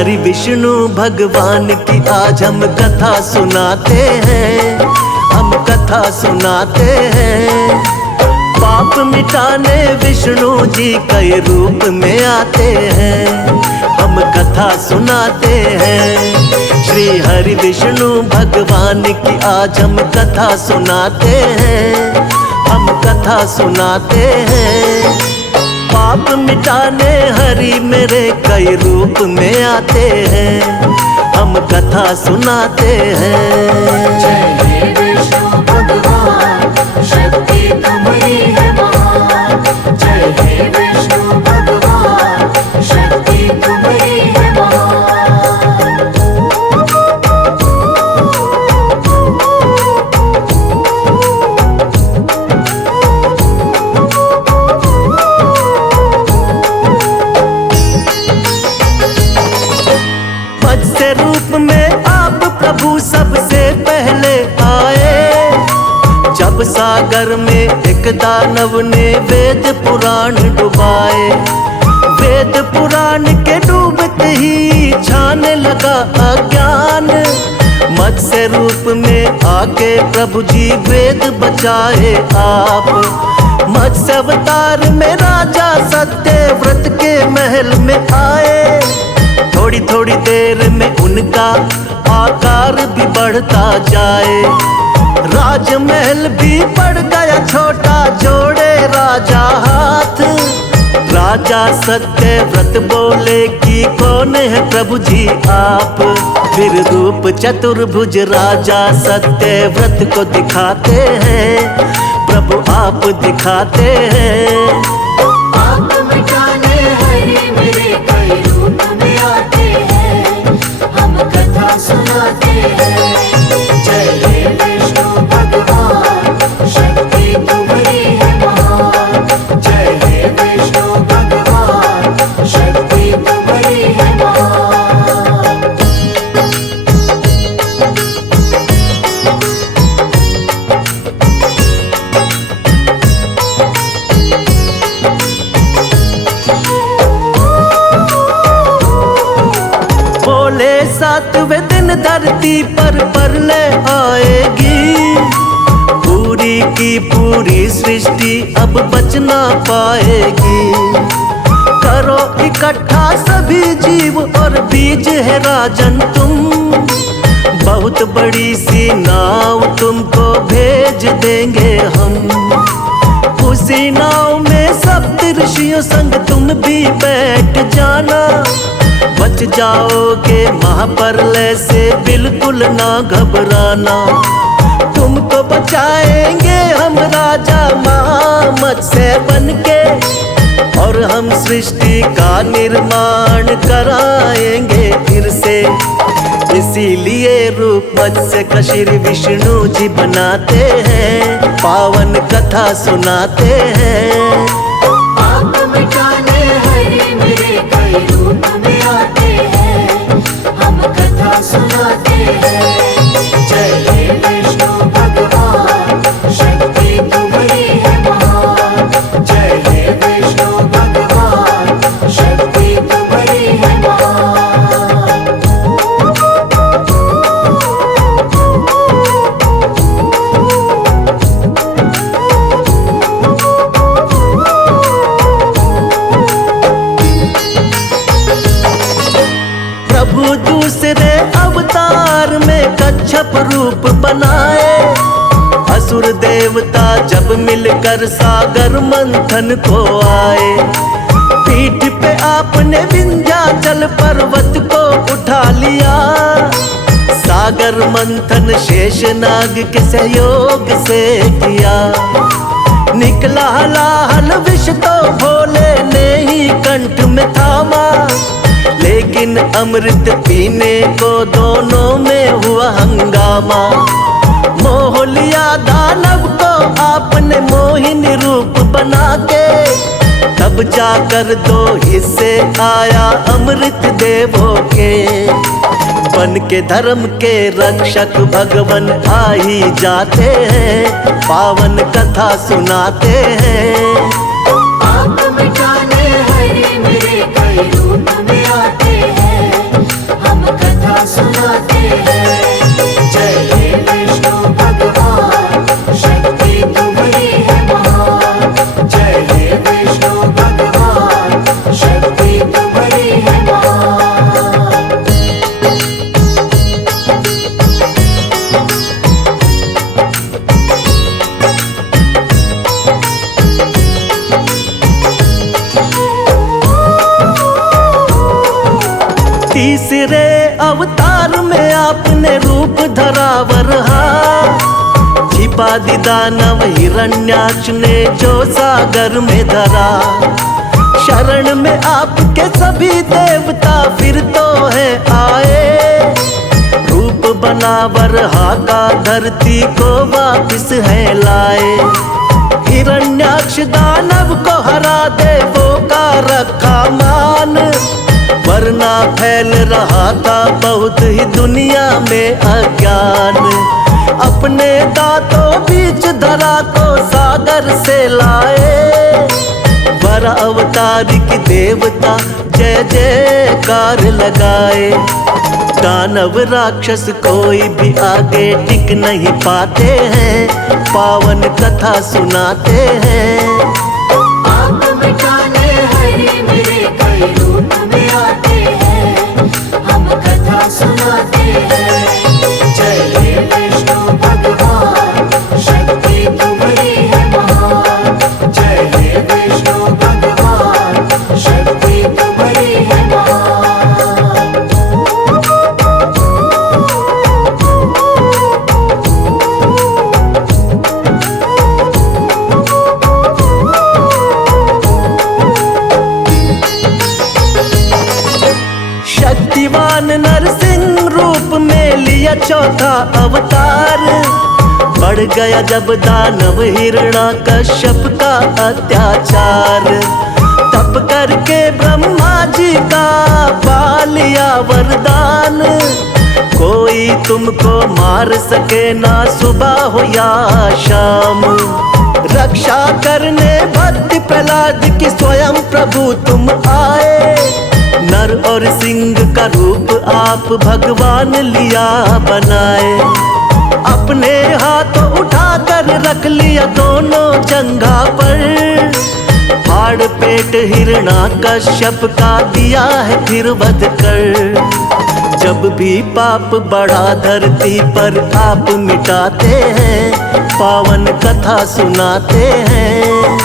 हरि विष्णु भगवान की आज हम कथा सुनाते हैं, हम कथा सुनाते हैं। पाप मिटाने विष्णु जी कई रूप में आते हैं, हम कथा सुनाते हैं। श्री हरि विष्णु भगवान की आज हम कथा सुनाते हैं, हम कथा सुनाते हैं। पाप मिटाने हरि मेरे कई रूप में आते हैं, हम कथा सुनाते हैं। जय हे विष्णु भगवान, शक्ति तुम्हारी है महान। जय हे विष्णु भगवान, शक्ति तुम्हारी है महान। मत्स्य रूप में आप प्रभु सबसे पहले आए, जब सागर में एक दानव ने वेद पुराण डुबाए। वेद पुराण के डूबते ही छाने लगा अज्ञान, मत्स्य रूप में आके प्रभु जी वेद बचाए आप। मत्स्य अवतार में राजा सत्यव्रत के महल में आए, थोड़ी थोड़ी देर में उनका आकार भी बढ़ता जाए। राजमहल भी बढ़ गया छोटा, जोड़े राजा हाथ। राजा सत्यव्रत बोले कि कौन है प्रभु जी आप। फिर रूप चतुर्भुज राजा सत्यव्रत को दिखाते हैं, प्रभु आप दिखाते हैं। पाप मिटाने हरि मेरे कई रूप में आते हैं, हम कथा सुनाते हैं। जय हे विष्णु भगवान, शक्ति तुम्हारी है महान। जय हे विष्णु भगवान, शक्ति तुम्हारी है महान। बोले सातवें दिन धरती पर प्रलय आएगी, पूरी की पूरी सृष्टि अब बच ना पाएगी। करो इकट्ठा सभी जीव और बीज है राजन तुम, बहुत बड़ी सी नाव तुमको भेज देंगे हम। उसी नाव में सप्त ऋषियों संग तुम भी बैठ जाना, बच जाओगे महाप्रलय से बिल्कुल ना घबराना। तुमको बचाएंगे हम राजा मत्स्य बनके, और हम सृष्टि का निर्माण कराएंगे फिर से। इसीलिए रूप मत्स्य का श्री विष्णु जी बनाते हैं, पावन कथा सुनाते हैं। पाप मिटाने हरि मेरे कई रूप में आते हैं, हम कथा सुनाते हैं। जय हे विष्णु भगवान, शक्ति तुम्हारी है महान। जय हे विष्णु भगवान, शक्ति तुम्हारी है महान। प्रभु दूसरे अवतार में कच्छप रूप बनाए, असुर देवता जब मिलकर सागर मंथन को आए। पीठ पे आपने विंध्याचल पर्वत को उठा लिया, सागर मंथन शेषनाग के सहयोग से किया। निकला हलाहल विष तो भोले ने ही कंठ में थामा, लेकिन अमृत पीने को दोनों में हुआ हंगामा। मोह लिया दानव को आपने मोहिनी रूप बना के, तब जाकर दो हिस्से आया अमृत देवों के। बन के धर्म के रक्षक भगवन आ ही जाते हैं, पावन कथा सुनाते हैं। पाप मिटाने हरि मेरे कई रूप में आते हैं, अवतार में आपने रूप धरा वरहा, छिपा दी दानव हिरण्याक्ष ने जो सागर में धरा। शरण में आपके सभी देवता फिर तो है आए, रूप बना वरहा का धरती को वापिस है लाए। हिरण्याक्ष दानव को हरा देवों का रखा मान, वरना फैल रहा था बहुत ही दुनिया में अज्ञान। अपने दांतों बीच धरा को सागर से लाए, वर अवतार की देवता जय जयकार लगाए। दानव राक्षस कोई भी आगे टिक नहीं पाते हैं, पावन कथा सुनाते हैं। आप मिटाने हरे मेरे कई रूप में आते हैं, हम कथा सुनाते हैं। जय हे विष्णु भगवान, शक्ति तुम्हारी है महान। जय हे विष्णु भगवान, शक्ति तुम्हारी है महान। शक्तिवान नरसिंह रूप में लिया चौथा अवतार, बढ़ गया जब दानव हिरण्याकश्यप का अत्याचार। तप करके ब्रह्मा जी का पा लिया वरदान, कोई तुमको मार सके ना सुबह हो या शाम। रक्षा करने भक्त प्रहलाद की स्वयं प्रभु तुम आए, नर और सिंह का रूप आप भगवान लिया बनाए। अपने हाथों उठाकर रख लिया दोनों जंघा पर, फाड़ पेट हिरण्याकश्यप का दिया है फिर वध कर। जब भी पाप बढ़ा धरती पर आप मिटाते हैं, पावन कथा सुनाते हैं।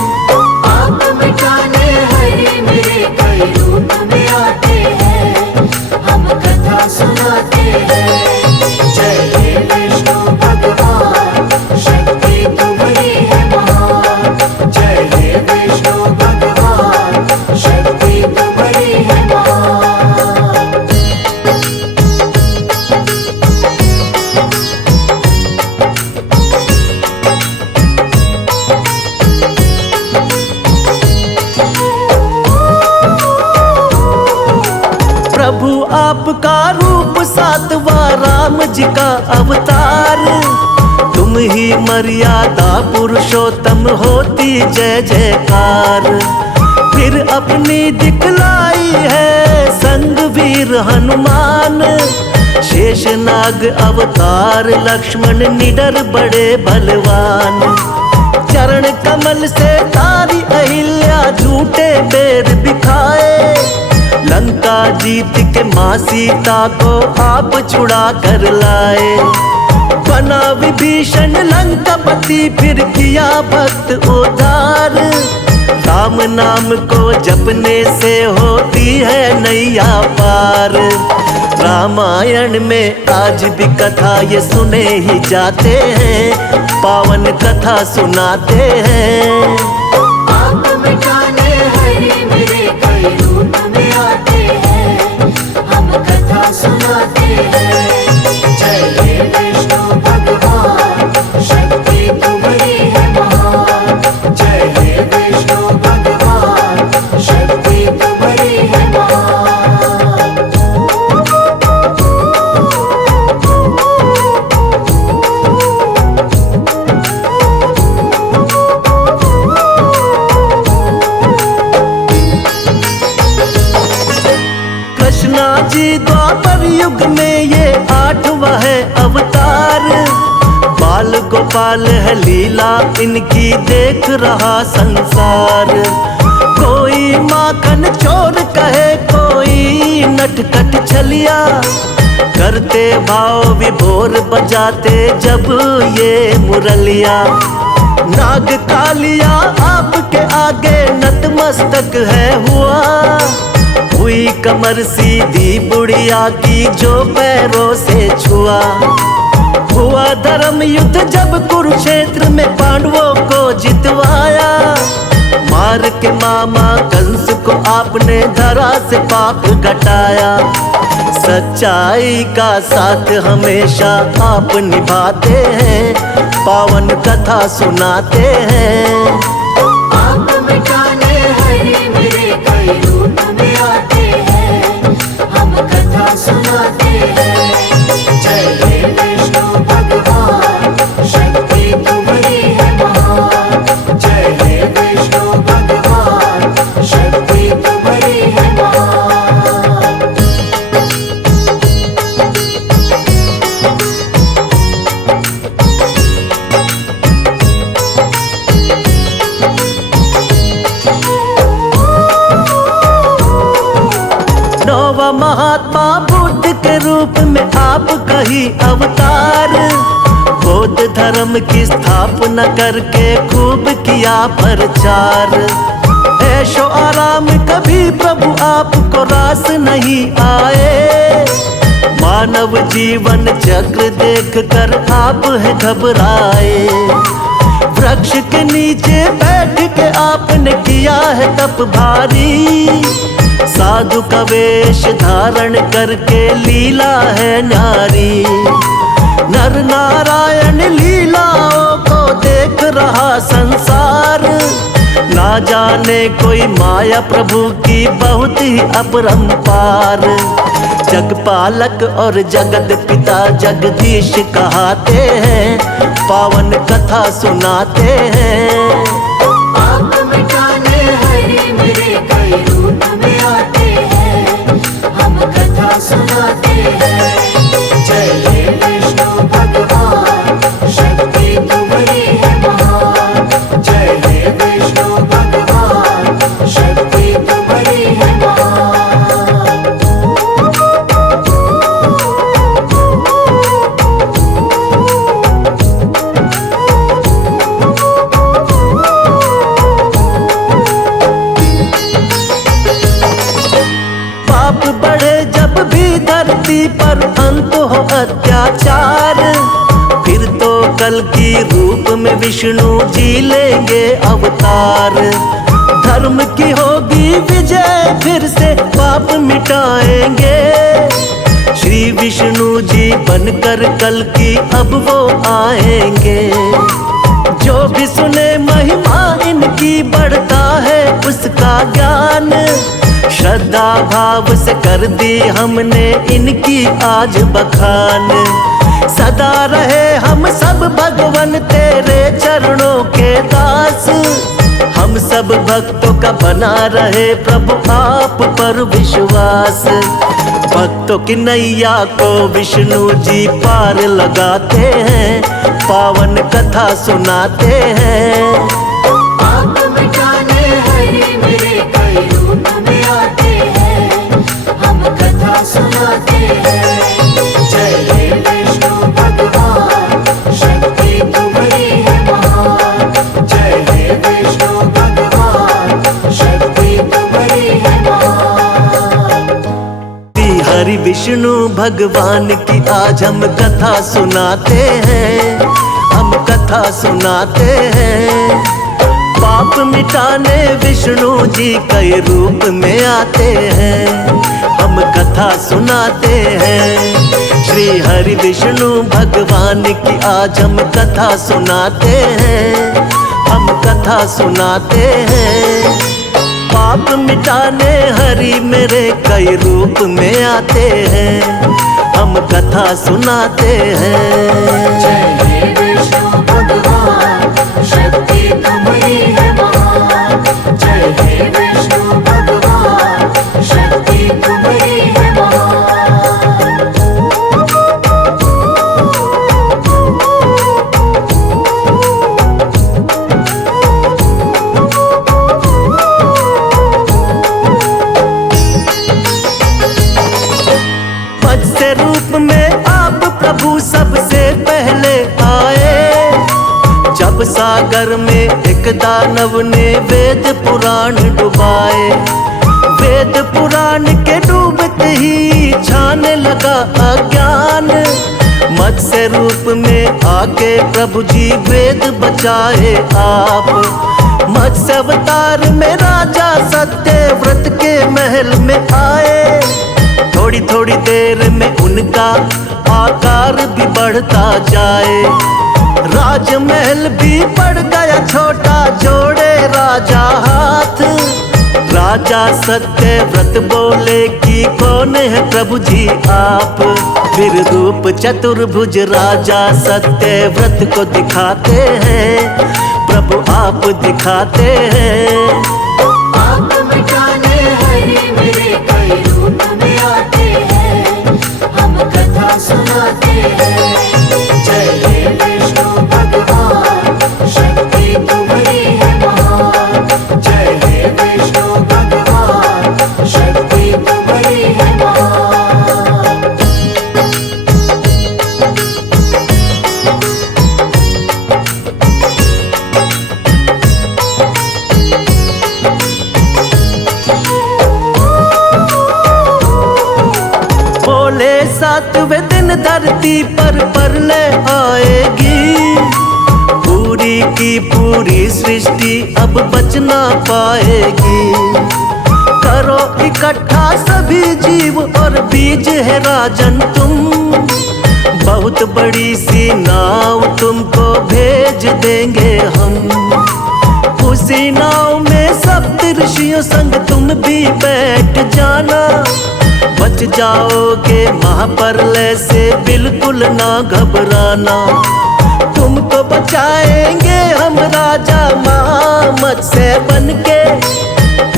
आप मिटाने हरे मेरे कई रूप में आते हैं, हम कथा सुनाते हैं। जय हे विष्णु भगवान, शक्ति तुम्हारी है महान। जय हे विष्णु भगवान, शक्ति तुम्हारी है महान। प्रभु आपका रूप सातवां राम जी का अवतार, तुम ही मर्यादा पुरुषोत्तम होती जय जयकार। फिर अपनी दिखलाई है संग वीर हनुमान, शेषनाग अवतार लक्ष्मण निडर बड़े बलवान। चरण कमल से तारी अहिल्या झूठे बेर बिखाए, लंका जीत के माँ सीता को आप छुड़ा कर लाए। बना विभीषण लंकापति फिर किया भक्त उद्धार, राम नाम को जपने से होती है नैया पार। रामायण में आज भी कथा ये सुने ही जाते हैं, पावन कथा सुनाते हैं। आप मिटाने हरे मेरे कई रूप में आते हैं, हम कथा सुनाते हैं। जय हे विष्णु भगवान, शक्ति तुम्हारी है महान। जय हे विष्णु भगवान, शक्ति तुम्हारी है महान। कृष्णा जी द्वापर युग में ये 8वां है अवतार, बाल गोपाल है लीला इनकी देख रहा संसार। कोई माखन चोर कहे कोई नटखट छलिया, करते भाव विभोर बजाते जब ये मुरलिया। नाग कालिया आपके आगे नतमस्तक है हुआ, हुई कमर सीधी बुढ़िया की जो पैरों से छुआ। हुआ धर्म युद्ध जब कुरुक्षेत्र में पांडवों को जितवाया। मार के मामा कंस को आपने धरा से पाप घटाया। सच्चाई का साथ हमेशा आप निभाते हैं, पावन कथा सुनाते हैं। आप मिटाने हरि मेरे कई रूप में आते हैं, हम कथा सुनाते हैं। जय हे विष्णु भगवान, शक्ति तुम्हारी है महान। जय हे विष्णु भगवान, शक्ति तुम्हारी है महान। नौवा महात्मा बुद्ध के रूप में आप कही अवतार। बौद्ध धर्म की स्थापना करके खूब किया प्रचार। ऐशो आराम कभी प्रभु आपको रास नहीं आए। मानव जीवन चक्र देख कर आप है घबराए। वृक्ष के नीचे बैठ के आपने किया है तप भारी। साधु का वेश धारण करके लीला है नारी। नर नारायण लीलाओं को देख रहा संसार। ना जाने कोई माया प्रभु की बहुत ही अपरंपार। जगपालक और जगत पिता जगदीश कहाते हैं, पावन कथा सुनाते हैं। आप मिटाने हरि मेरे कई रूप में आते हैं, हम कथा सुनाते हैं। जय हे विष्णु भगवान, शक्ति तुम्हारी है महान। जय हे विष्णु भगवान, शक्ति तुम्हारी है महान। पाप बढ़े जब भी धरती पर अंत हो अत्याचार। फिर तो कल की रूप में विष्णु जी लेंगे अवतार। धर्म की होगी विजय, फिर से पाप मिटाएंगे। श्री विष्णु जी बनकर कल की अब वो आएंगे। जो भी सुने महिमा इनकी बढ़ता है उसका ज्ञान। श्रद्धा भाव से कर दी हमने इनकी आज बखान। सदा रहे हम सब भगवन तेरे चरणों के दास। हम सब भक्तों का बना रहे प्रभु आप पर विश्वास। भक्तों की नैया को विष्णु जी पार लगाते हैं, पावन कथा सुनाते हैं। आप मिटाने हरि मेरे कई रूप में आते हैं, हम कथा सुनाते हैं। जय हे विष्णु भगवान, शक्ति तुम्हारी है महान। जय हे विष्णु भगवान, शक्ति तुम्हारी है महान। श्री हरि विष्णु भगवान की आज हम कथा सुनाते हैं, हम कथा सुनाते हैं। पाप मिटाने विष्णु जी कई रूप में आते हैं, हम कथा सुनाते हैं। श्री हरि विष्णु भगवान की आज हम कथा सुनाते हैं, हम कथा सुनाते हैं। पाप मिटाने हरि मेरे कई रूप में आते हैं, हम कथा सुनाते हैं। जय हे विष्णु भगवान, शक्ति तुम्हारी है महान। जय हे विष्णु भगवान, शक्ति तुम्हारी है महान। मत्स्य रूप में आप प्रभु सबसे पहले आए। जब सागर में एक दानव ने वेद पुराण डुबाए। वेद पुराण प्रभु जी वेद बचाए आप। मत्स्य अवतार में राजा सत्यव्रत के महल में आए। थोड़ी थोड़ी देर में उनका आकार भी बढ़ता जाए। राजमहल भी पड़ गया छोटा, जोड़े राजा हाथ। राजा सत्यव्रत बोले कि कौन है प्रभु जी आप। फिर रूप चतुर्भुज राजा सत्यव्रत को दिखाते हैं, प्रभु आप दिखाते हैं। पाप मिटाने हरि मेरे कई रूप में आते हैं, हम कथा सुनाते हैं। जय हे विष्णु भगवान, शक्ति तुम्हारी है महान। जय हे विष्णु भगवान, शक्ति तुम्हारी है महान। बोले सातवें दिन धरती पर प्रलय आएगी। पूरी की पूरी सृष्टि अब बच ना पाएगी। करो इकट्ठा सभी जीव और बीज है राजन तुम। बहुत बड़ी सी नाव तुमको भेज देंगे हम। उसी नाव में सप्त ऋषियों संग तुम भी बैठ जाना। बच जाओगे महाप्रलय से बिल्कुल ना घबराना। तुमको बचाएंगे हम राजा मत्स्य बनके,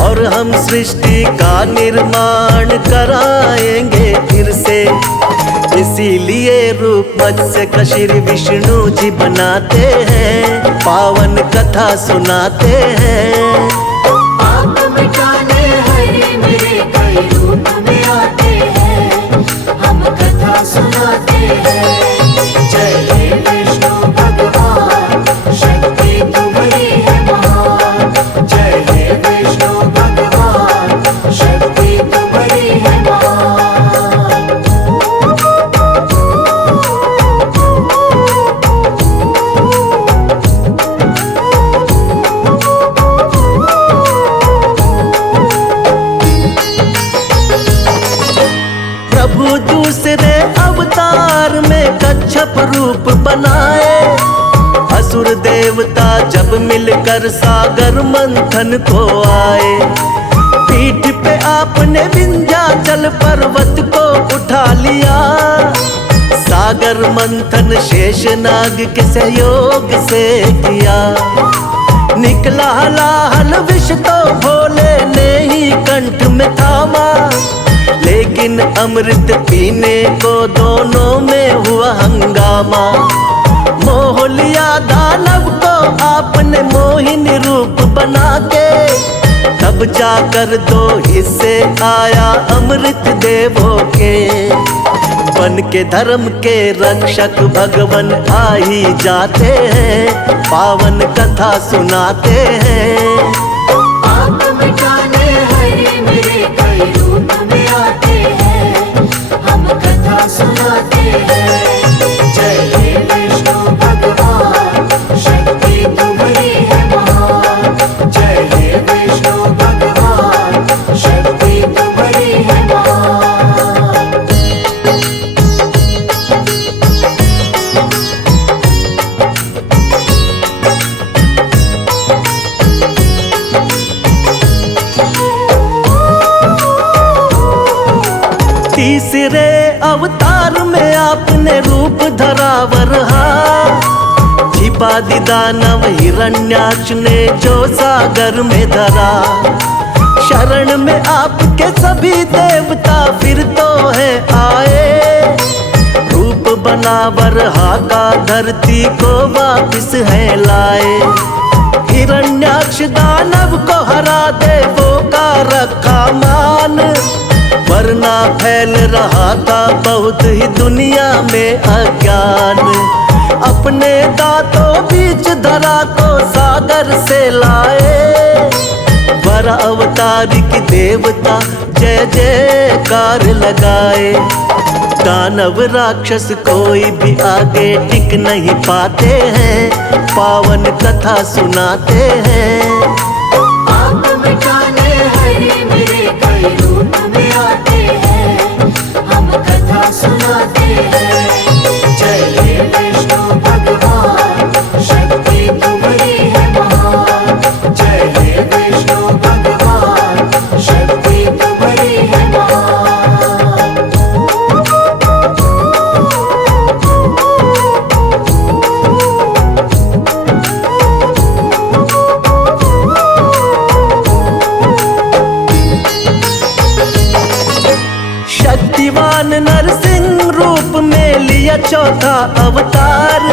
और हम सृष्टि का निर्माण कराएंगे फिर से। इसीलिए रूप मत्स्य का श्री विष्णु जी बनाते हैं, पावन कथा सुनाते हैं। पाप मिटाने हरि मेरे कई रूप में आते हैं, हम कथा सुनाते हैं। जय हे विष्णु भगवान, शक्ति तुम्हारी है महान। जय हे विष्णु भगवान, शक्ति तुम्हारी है महान। प्रभु दूसरे अवतार में कच्छप रूप बनाए। असुर देवता जब मिलकर सागर मंथन को आए। पीठ पे आपने विंध्याचल पर्वत को उठा लिया। सागर मंथन शेषनाग के सहयोग से किया। निकला हलाहल विष तो भोले ने ही कंठ में थामा। लेकिन अमृत पीने को दोनों में हुआ हंगामा। मोह लिया दानव को आपने मोहिनी रूप बना के। तब जाकर दो हिस्से आया अमृत देवों के। बन के धर्म के रक्षक भगवन आ ही जाते हैं, पावन कथा सुनाते हैं। पाप मिटाने हरि मेरे कई रूप में आते हैं, हम कथा सुनाते हैं। जय हे विष्णु भगवान, शक्ति तुम्हारी है महान। जय हे विष्णु भगवान, शक्ति तुम्हारी है महान। तीसरे अवतार में आपने रूप धरा वरहा। छिपा दी दानव हिरण्याक्ष ने जो सागर में धरा। शरण में आपके सभी देवता फिर तो है आए। रूप बना वरहा का धरती को वापिस है लाए। हिरण्याक्ष दानव को हरा देवों का रखा मान। वरना फैल रहा था बहुत ही दुनिया में अज्ञान। अपने दांतों बीच धरा को सागर से लाए। वर अवतार की देवता जय जयकार लगाए। दानव राक्षस कोई भी आगे टिक नहीं पाते हैं, पावन कथा सुनाते हैं। पाप मिटाने हरे मेरे कई रूप में आते हैं, हम कथा सुनाते हैं। जय हे विष्णु भगवान, शक्ति तुम्हारी है महान। जय हे विष्णु भगवान, शक्ति तुम्हारी है महान। शक्तिवान नरसिंह रूप में लिया चौथा अवतार,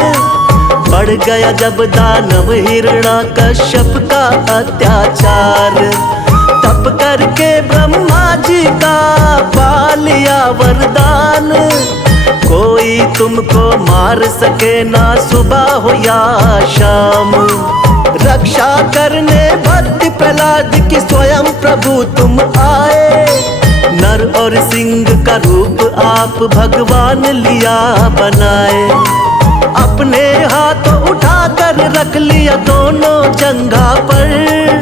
बढ़ गया जब दानव हिरण्याकश्यप का अत्याचार। तप करके ब्रह्मा जी का पा लिया वरदान, कोई तुमको मार सके ना सुबह हो या शाम। रक्षा करने भक्त प्रहलाद की स्वयं प्रभु तुम आए, नर और सिंह का रूप आप भगवान लिया बनाए। अपने हाथों उठाकर रख लिया दोनों जंघा पर,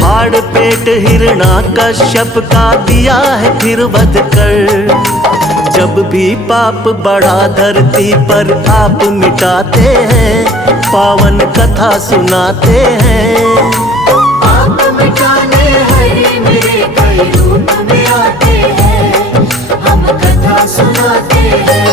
फाड़ पेट हिरण्याकश्यप का दिया है फिर वध कर। जब भी पाप बढ़ा धरती पर आप मिटाते हैं, पावन कथा सुनाते हैं। पाप मिटाने हरे मेरे कई रूप में आते हैं, हम कथा सुनाते हैं।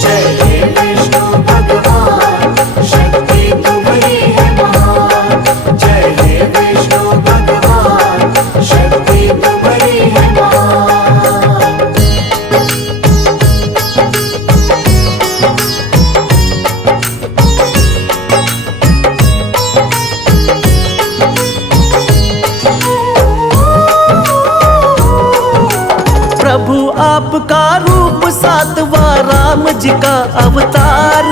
जय हे विष्णु भगवान, शक्ति तुम्हारी है महान। जय हे विष्णु भगवान, शक्ति तुम्हारी है महान। प्रभु आपका रूप सातवां राम जी का अवतार,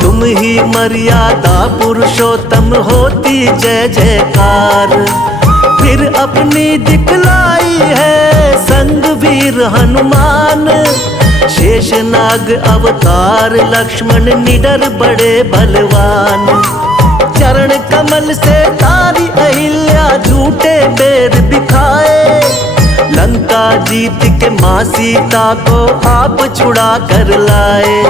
तुम ही मर्यादा पुरुषोत्तम होती जय जयकार। फिर अपनी दिखलाई है संग वीर हनुमान, शेषनाग अवतार लक्ष्मण निडर बड़े बलवान। चरण कमल से तारी अहिल्या झूठे बेर दिखाए, लंका जीत के माँ सीता को आप छुड़ा कर लाए।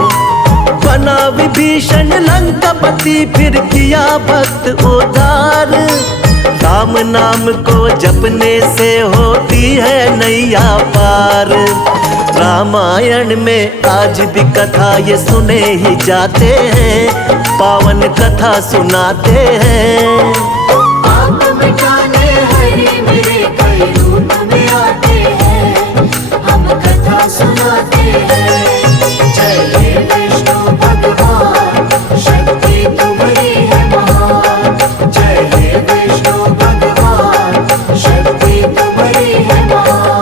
बना विभीषण लंकापति फिर किया भक्त उद्धार, राम नाम को जपने से होती है नैया पार। रामायण में आज भी कथा ये सुने ही जाते हैं, पावन कथा सुनाते हैं। पाप मिटाने हरे मेरे कई रूप में आते हैं, हम कथा सुनाते हैं। जय हे विष्णु भगवान, शक्ति तुम्हारी है महान। जय हे विष्णु भगवान, शक्ति तुम्हारी है महान।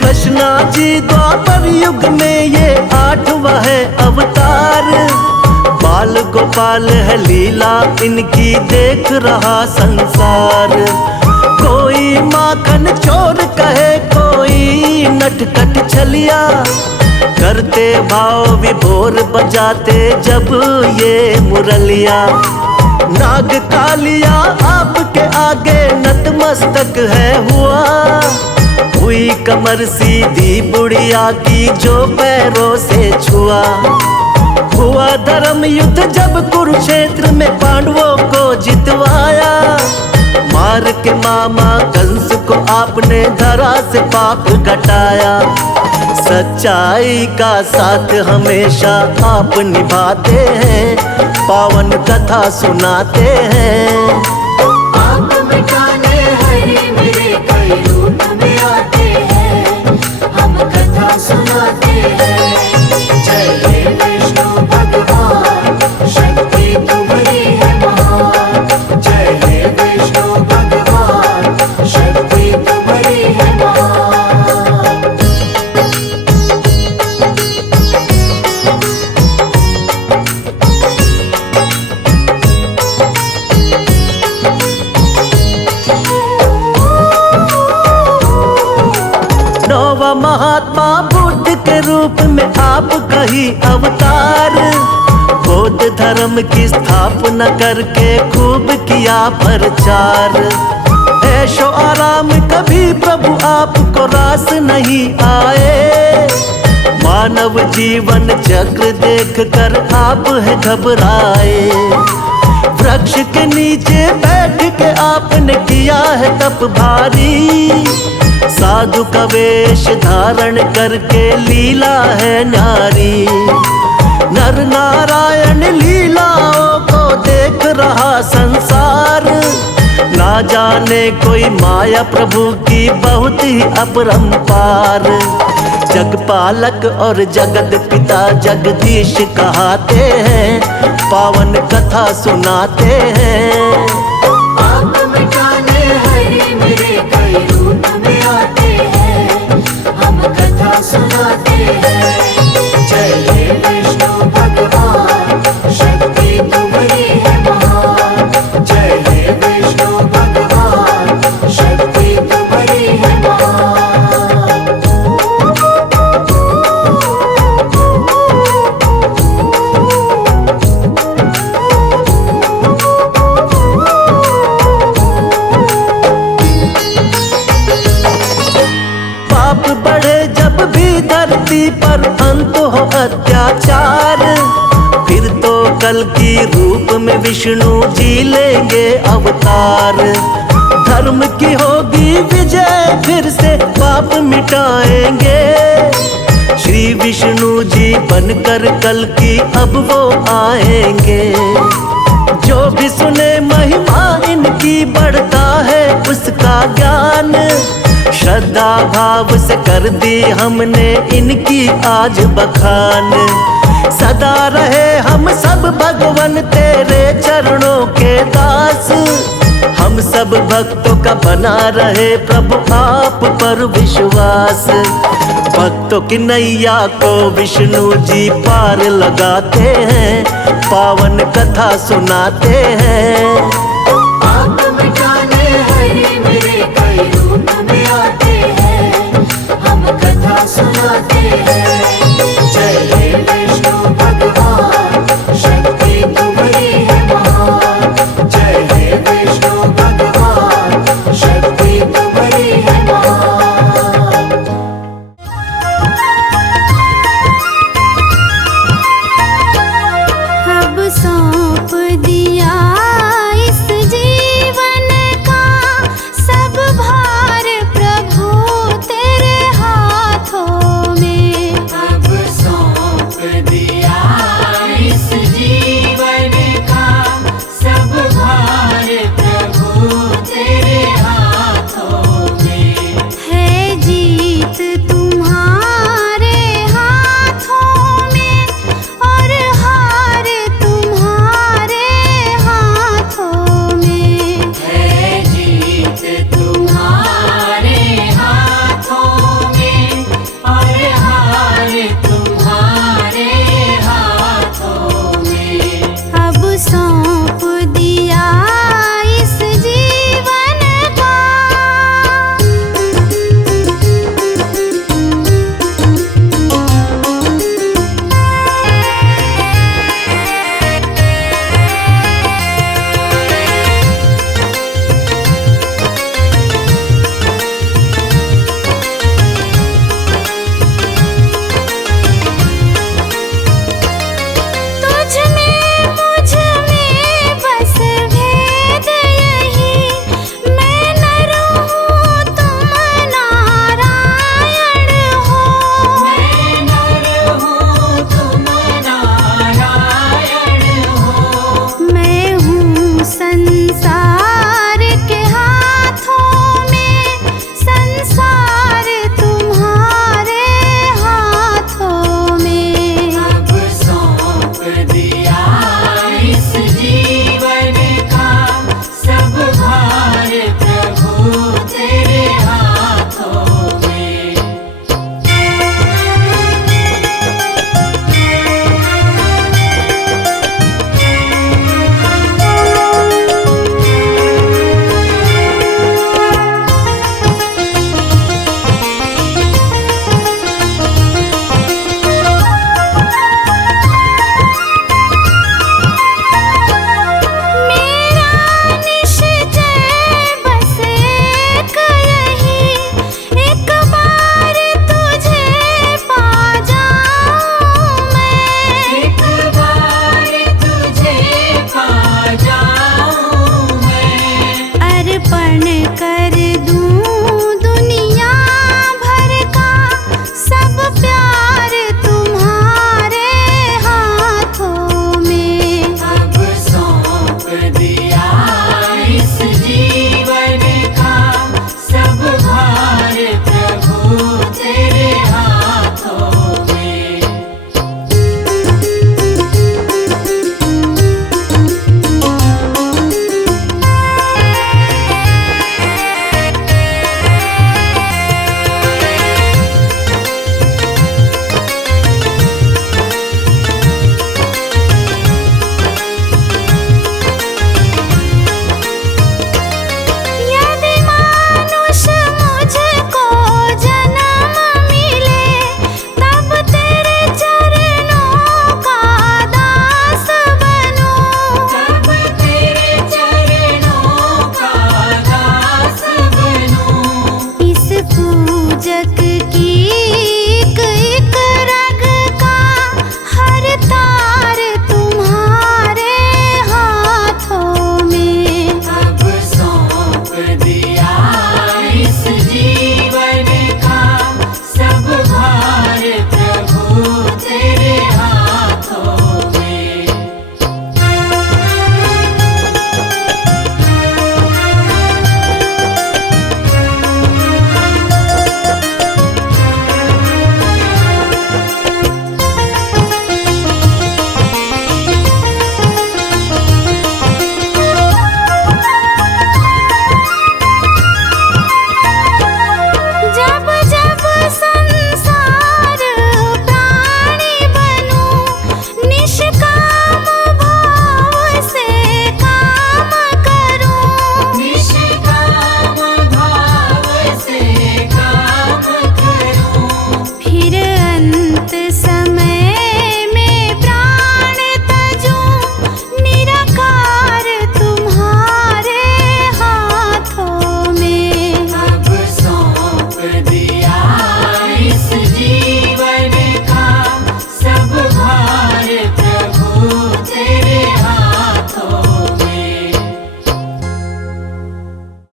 कृष्णा जी द्वापर युग में ये आठवां है अवतार, बाल गोपाल है लीला इनकी देख रहा संसार। कोई माखन चोर कहे कोई नटखट छलिया, करते भाव विभोर बजाते जब ये मुरलिया। नाग कालिया आपके आगे नतमस्तक है हुआ, हुई कमर सीधी बुढ़िया की जो पैरों से छुआ। हुआ धर्म युद्ध जब कुरुक्षेत्र में पांडवों को जितवाया, मार के मामा कंस को आपने धरा से पाप घटाया। सच्चाई का साथ हमेशा आप निभाते हैं, पावन कथा सुनाते हैं। पाप मिटाने हरे मेरे कई रूप में आते हैं, हम कथा सुनाते हैं। जय हे विष्णु भगवान, शक्ति तुम्हारी है महान। जय हे विष्णु भगवान, शक्ति तुम्हारी है महान। 9वां महात्मा बुद्ध के रूप में आप कही अवतार। बौद्ध धर्म की स्थापना करके खूब किया प्रचार। ऐशो आराम कभी प्रभु आपको रास नहीं आए। मानव जीवन चक्र देख कर आप है घबराए। वृक्ष के नीचे बैठ के आपने किया है तप भारी। साधु का वेश धारण करके लीला है न्यारी। नर नारायण लीलाओं को देख रहा संसार। ना जाने कोई माया प्रभु की बहुत ही अपरंपार। जगपालक और जगत पिता जगदीश कहाते हैं, पावन कथा सुनाते हैं। पाप मिटाने हरि मेरे कई रूप में आते हैं, हम कथा सुनाते हैं। जय हे विष्णु भगवान, शक्ति तुम्हारी है महान। जय हे विष्णु भगवान, शक्ति तुम्हारी है महान। पाप बढ़े जब भी धरती पर अंत हो अत्याचार। फिर तो कल की रूप में विष्णु जी लेंगे अवतार। धर्म की होगी विजय, फिर से पाप मिटाएंगे। श्री विष्णु जी बनकर कल की अब वो आएंगे। जो भी सुने महिमा इनकी बढ़ता है उसका ज्ञान। श्रद्धा भाव से कर दी हमने इनकी आज बखान। सदा रहे हम सब भगवन तेरे चरणों के दास। हम सब भक्तों का बना रहे प्रभु आप पर विश्वास। भक्तों की नैया को विष्णु जी पार लगाते हैं, पावन कथा सुनाते हैं। पाप